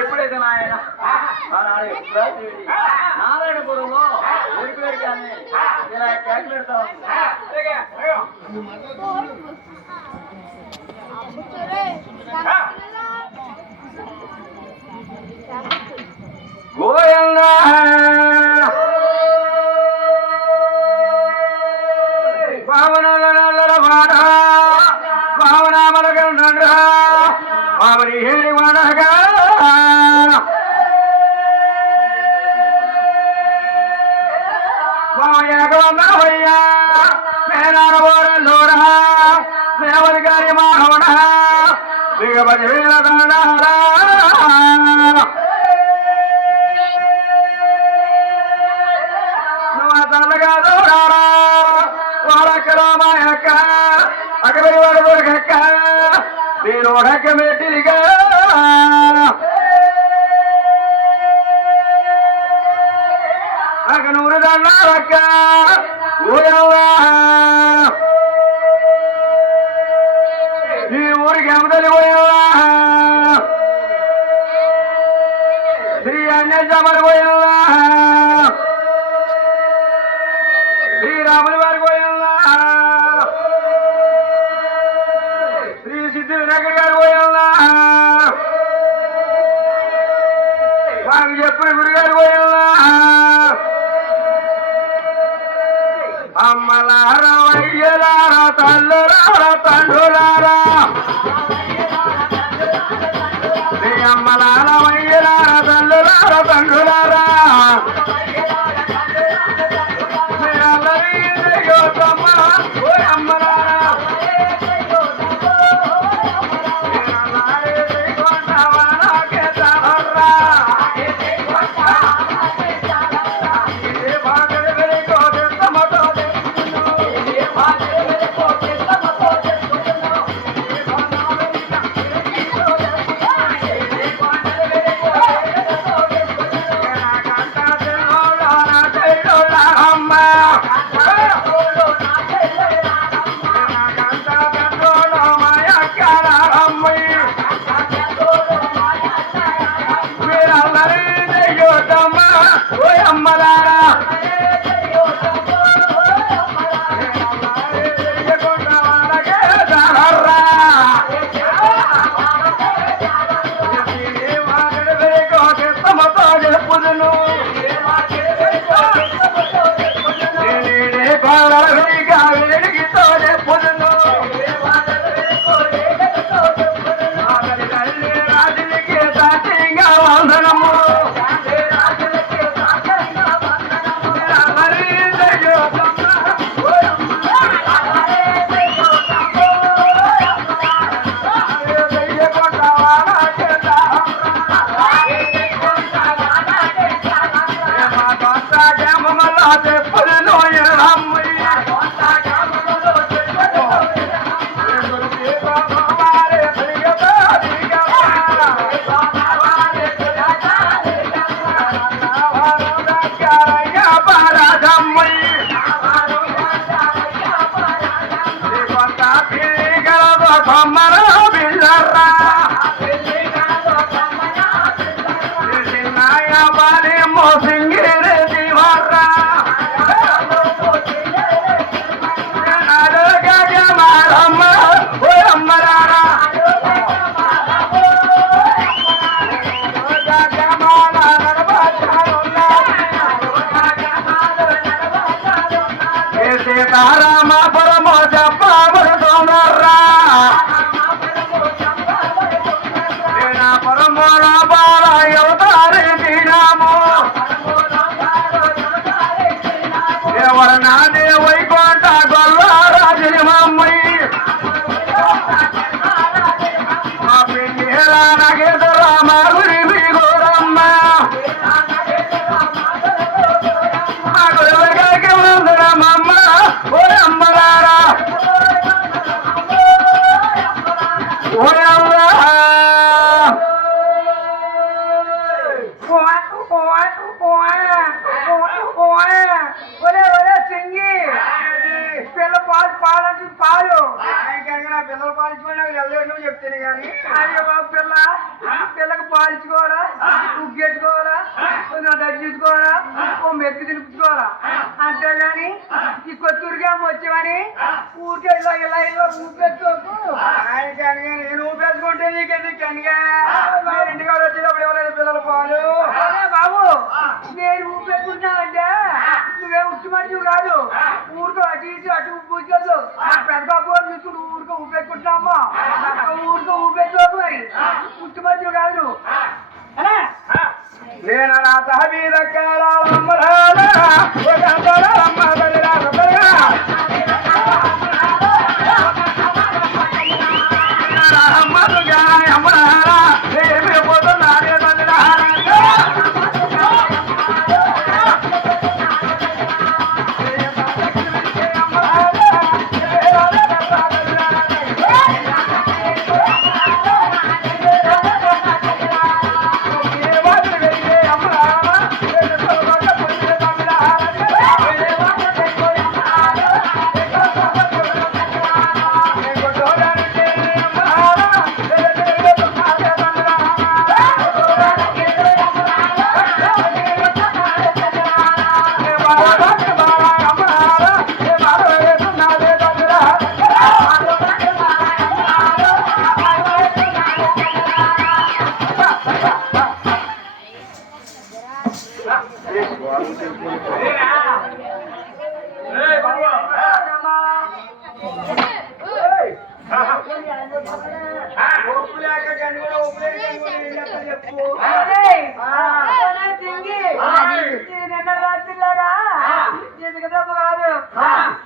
ఎప్పుడైతే నాయన నారాయణపురంలో ఎరుకులేరు కానీ ఇలా క్యాల్కులేట్ గోయన్న బావని ಹೇಳಿ ಮಾಡಗ బావయ్య మేనారవోర లోర మేవరి గారి మాహవణ దిగబడి వేల దండారా తల్లగా దూరారా వారకరామాయక్క అగబడి వాడు దొరకక్క నేను ఒడక్క మెట్టిగా అగనూరు దండారక్క ఈ ఊరికి అమదలి పోయవా శ్రీ అన్య జమలు పోయవా శ్రీరాముని వారి పోయవా శ్రీ సిద్ధి వినాయకుడి గారు పోయవా వారికి చెప్పిన గురుగారు పోయవా అమ్మలారా వయ్యలారా తల్లులారా తండ్రులారా అమ్మలారా వయ్యలారా తల్లులారా తండ్రులారా సీతారామ పరమో చెప్పరా పరమో రాబాల యువతారే శ్రీరాము ఎవరు నాదే వైకుంఠ గొల్లారాజుని మమ్మయ్య మా పిండి నాగేశ్వర మా గురి మీ గోరమ్మ మా గురి మమ్మ ఓ అమ్మరా ఒరే ఒరే సింగి పిల్ల పాలు పాలు పాలు పిల్లలు పాలించుకోండి నాకు చెప్తాను కానీ అదే బాబు పిల్లకు పాలించుకోవాలా ఉగ్గెట్టుకోవాలా దర్శించుకోవాలా ఓ మెత్తి తినిపించుకోవాలా అంతేగాని ఈ కొత్తూరుగా వచ్చేవని ఊరికే ఇలా ఇలా ఇలా ఊపెట్టుకోకు నేను ఊపేసుకుంటే నీకెందుకు కనుగా ఇంటికాడ వచ్చేటప్పుడు ఎవరైనా పిల్లల పాలు అదే బాబు నేను ఊపెట్టుకుంటున్నావంటే నువ్వే ఉట్టి మనిషి కాదు ఊరికో అటు ఇటు అటు పూజలు పెద్ద బాబు చూసుకుని ఊరికో ఊపెట్టుకుంటున్నామా ఊరికో ఊపెట్టుకోకు మరి ఉట్టి మనిషి కాదు నేను నా తహబీద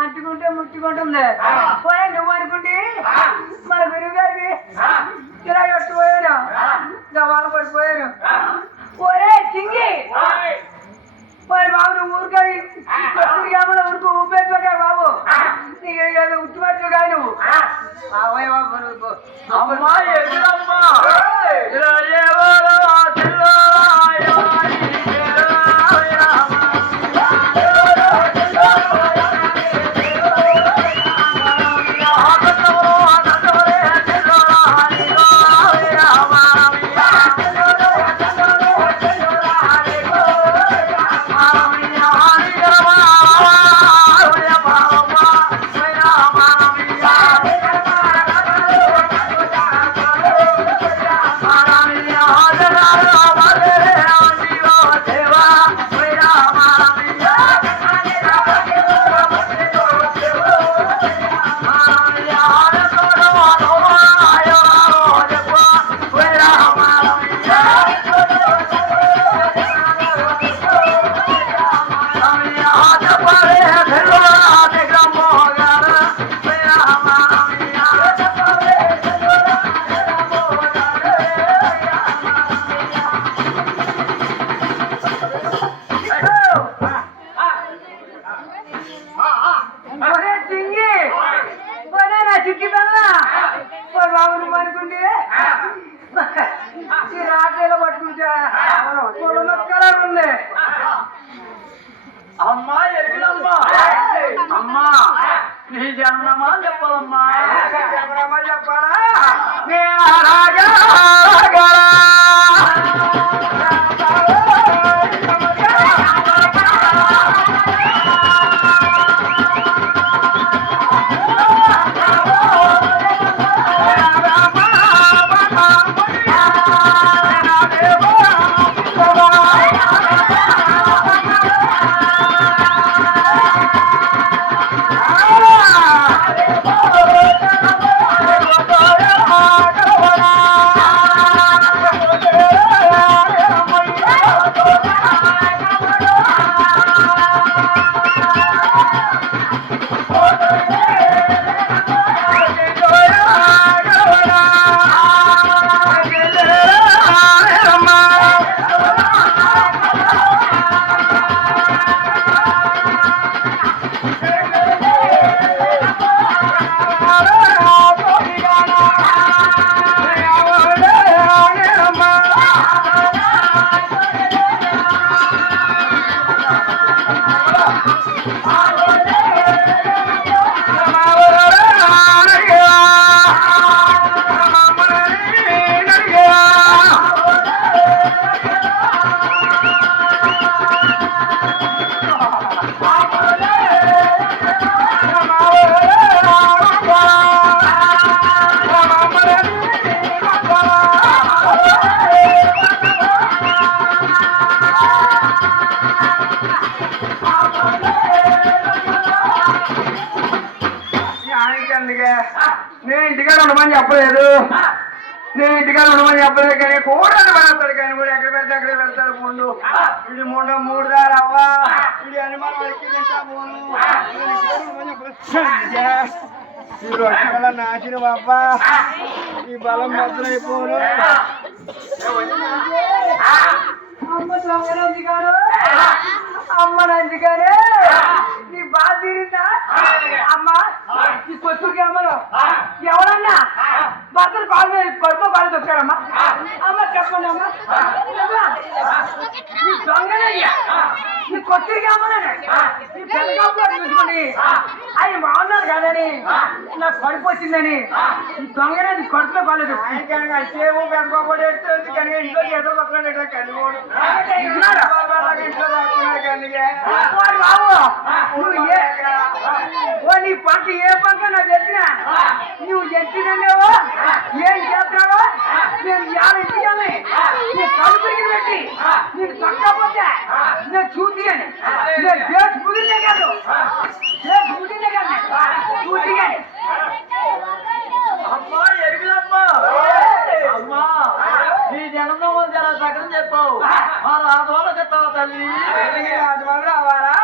అంటుకుంటే ముట్టుకుంటుంది పోయి నువ్వు అనుకుంటే మన గురువు గారికి ఇలా కట్టుపోయాను గవాలు పడిపోయాను ఒరే చింగి మరి బాబు నువ్వు ఊరికే ఊరికి ఊపేట్లుగా బాబు నీకు ఉట్టుబట్లు కాదు నువ్వు అమ్మా ఎదురమ్మా అమ్మా ఎరుగుదమ్మా అమ్మా నీ జన్మమా చెప్పదమ్మా చెప్పాలా నేను ఇంటికాడ ఉండమని చెప్పలేదు, నేను ఇంటికాడ ఉండమని చెప్పలేదు కానీ కూడా పెడతాడు కానీ కూడా ఎక్కడ పెడితే అక్కడే పెడతాడు ముందు ఇది ముందు 3 దారు అవ్వా ఇది అనుమానం అడిగి తింటా పోను ఈ రొట్టెల నాచిన బాబా ఈ బలం మొదలైపోను. అమ్మ దొంగనంది గారు, అమ్మ నంది గారు, నీ బాధ తీరిందా? అమ్మ ఈ కొత్తూరుకి అమ్మను ఎవరన్నా భర్తలు కాలు మీద పడుకో కాలు దొక్కాడమ్మా. అమ్మ చెప్పండి అమ్మా, నీ దొంగనయ్యా, నీ కొత్తూరుకి అమ్మనండి, నీ పెద్దగా చూసుకోండి ఆయన బాగున్నారు కదని నాకు కడుపు వచ్చిందని ఈ దొంగనే కడుపులో కాలేదు. సేము పెద్దపడి కనుక ఇంట్లో ఏదో పక్కన కనుగోడు నీ పంట ఏ పంట నాకు తెలిసిన నువ్వు ఎత్తినావో ఏం చేస్తున్నావో నేను ఇంటికి నీ కడుపుకి పెట్టి నేను తగ్గకపోతే నేను చూసి అని నేను దేశ ముదిరినే కాదు, దేశ ముదిరినే కాదు చూసి అని. అమ్మా ఎరుగులమ్మా, అమ్మా నీ జనంలో చాలా సగం చెప్పావు మా రాజోల చెప్తావా తల్లి? రావాలా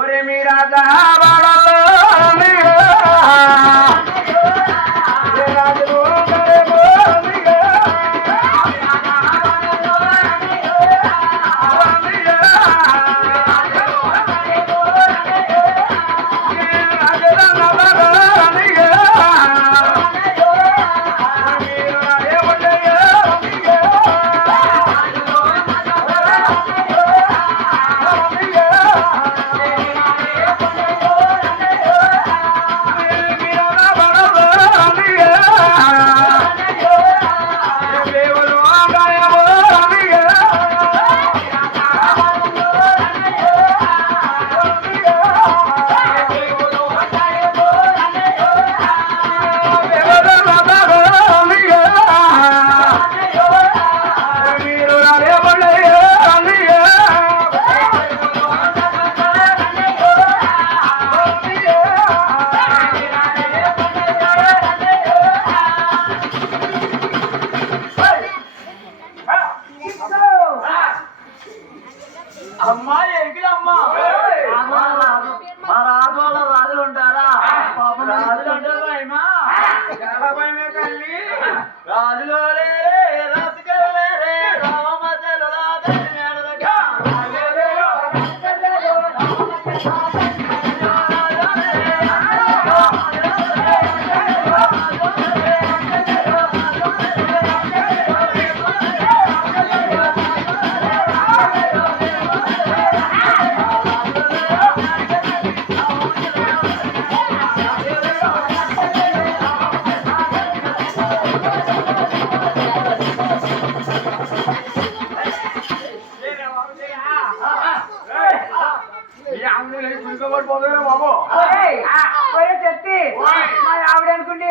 ఒరే మీ రాజా అమ్మా ఎరుగులమ్మా, మా రాజోల రాజులు ఉంటారా? రాజులు అంటారు భయమా, చాలా భయమే తల్లి. రాజులు రాజుకెళ్ళే రామచలు రాజు మేడలుగా చెప్తే మా ఆవిడ అనుకుంటే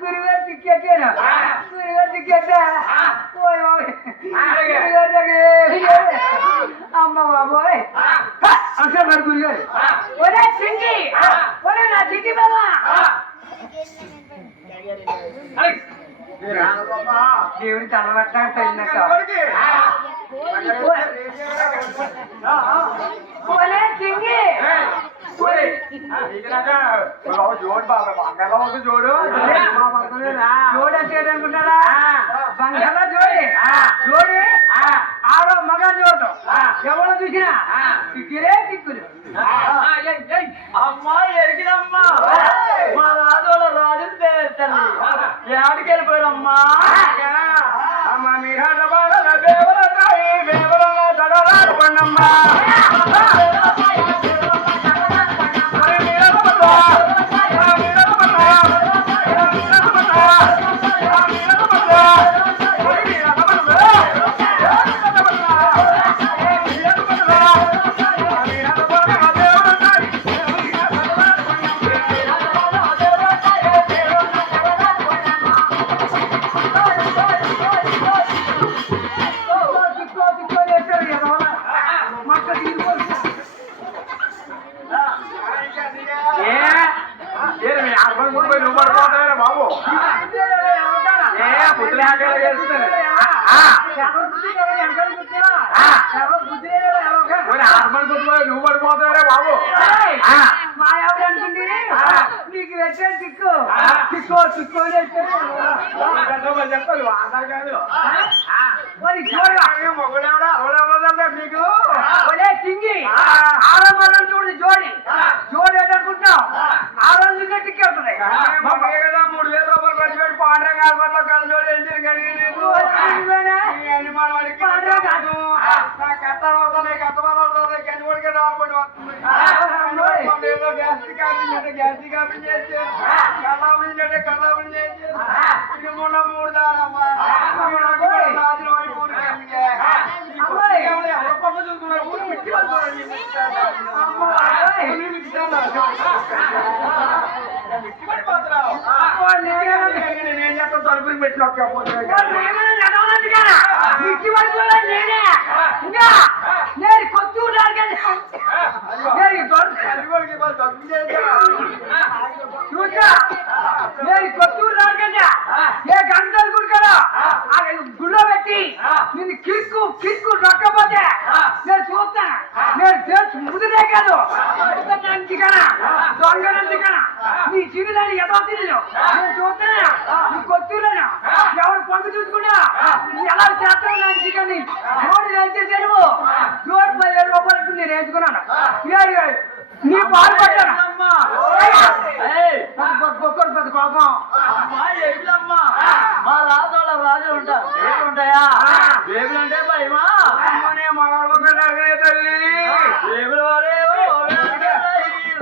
గురుగారు టిక్కెట్టాను, గురుగారు టిక్కెట్టా అమ్మ బాబోయ్ అంటారు మరి గురుగారు. ఒరే చింగి, ఒరే నా చిట్టి బాబా దేవుడి తలబట్టాక తగినట్టు ఒరే చింగి జోడు బాబా బంగాళ జోడు జోడు అంటే అనుకుంటారా? బంగాళ జోడి జోడి ఆరో మగ జోడు ఎవరు చూసినా టిక్కులే టిక్కులు. అమ్మా ఎరిగినమ్మా, మా రాజోల రాజులు తల్లి ఏడికి వెళ్ళిపోయారమ్మా? అమ్మ మీరా బేవల దడరాడు పండమ్మా నువ్వు పడుకో ఏ పుత్రులు ఆటలు చేస్తున్నారు హార్మోన్ గుర్తులో నువ్వు పడిపోతావురే బాబు మా ఎవరు అనుకుంది నీకు వచ్చే చిక్కు చిక్కో చిక్కో చెప్తాను ఆధార్ కాదు మరి చూడగా మొగుడెవడా అవడెవడా మీకు ఒరే చింగి ఆరంభం చూడు జోడి జోడి ఏంటనుకుంటున్నావు ఆ రోజు టిక్కి వస్తుంది కదా 3,000 రూపాయలు ఖర్చు పెట్టి పాండ్రా కాల్పట్లో కళ్ళు చూడు ఎంచిన కలిగి అనుమానం వాడికి కట్టలు అవుతుంది కట్టబాలు అవుతుంది కనిపడికి రాబడి వస్తుంది ఏదో గ్యాస్ కాపీ చేసి కళ్ళాపడి చేస్తే కళ్ళాపడి చేసి ఇది మొన్న 3 దారమ్మా రాజులు అయిపోయి చూసుకున్నారు ఊరు మిట్టి నేను చేస్తాను తలుపులు పెట్టి ఒక్కపోతే నేను కొత్తూరు చూసా నేను కొత్తూరు రాకండి ఏ గంటలు గుడికరా గుళ్ళో పెట్టి నిన్ను కిక్కు కిక్కు నొక్కపోతే నేను చూస్తాను నేను చేసి ముదిరే కాదు అంతకనా దొంగనంతకనా నీ చిరులని ఎదో తిరిగి నేను చూస్తానా నీ కొత్తూరునా ఎవరు పండు చూసుకున్నా ఎలా చేస్తావు నా చికెన్ జోడు వేసేసాను జోడు 10,000 రూపాయలు నేను వేసుకున్నాను నీ పాలు పట్టాను కోపం మా రాజోళ్ళ రాజులు ఉంటారు ఏమి ఉంటాయా బేబులు అంటే భయమా మగ తల్లి బేబులు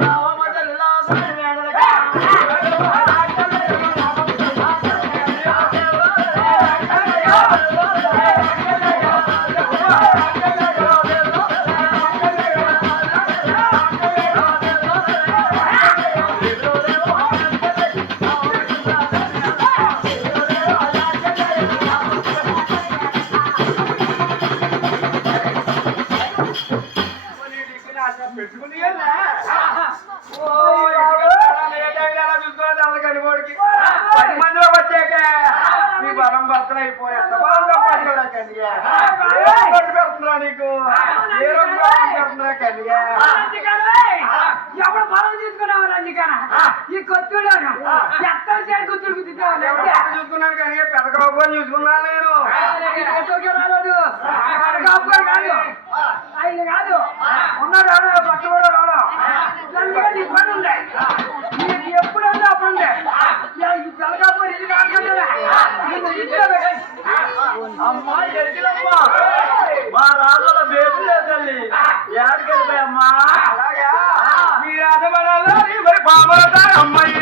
రావమ్మ తల్లి పెట్టుకుని కనిపోడికి 10 మందిలో వచ్చాక నీ బలం బద్దలు అయిపోయా పెడుతున్నా నీకు ఏ రోజు పెడుతున్నా కనిగా ఎవరు బలం తీసుకున్నావు రంజికాన ఈ కొత్తూరులోను ఎత్తడి చేసి గుర్తులు చూసుకున్నాను కానీ పెదకాపుని చూసుకున్నాను నేను రాలేదు పెదకాపు కాదు ఆయన కాదు ఉన్నాడు ఎవడో పట్టుబడి రావడం నీ పని ఉండే నీకు ఎప్పుడన్నా అప్పుడు ఉండే ఈ పెదకాపు ఇది కాకుండా అమ్మా ఎరికిలమ్మా మా రాజుల బేబులే తల్లి ఏడికి వెళ్ళిపోయమ్మా అలాగా మీ రాజబడాలో మరి బాబుతారు అమ్మాయి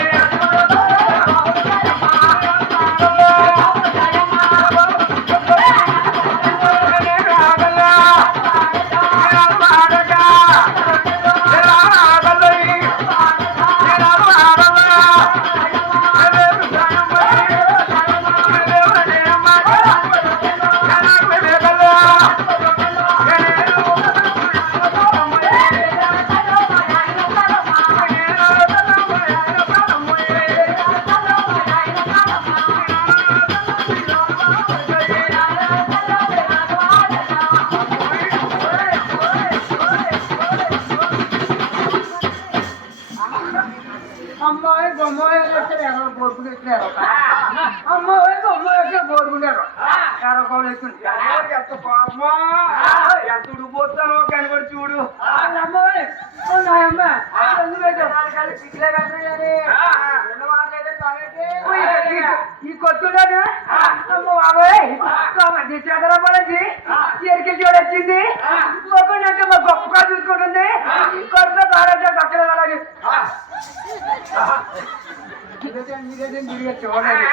అమ్మాయి బొమ్మాయి బోర్పులు ఇచ్చినారు అమ్మాయి బొమ్మాయి బోర్పుండారు ఎంత పాపమా ఎంత ఉడిపోతానో కనబడి చూడు అమ్మాయి ఈ కొట్టులోనే అమ్మ బాబాయ్ చదరపడేసి ఎరికి చూడొచ్చింది ఒకటి మా గొప్పగా చూసుకుంటుంది కొడుతో కారంటే పక్కన అలాగే చూడండి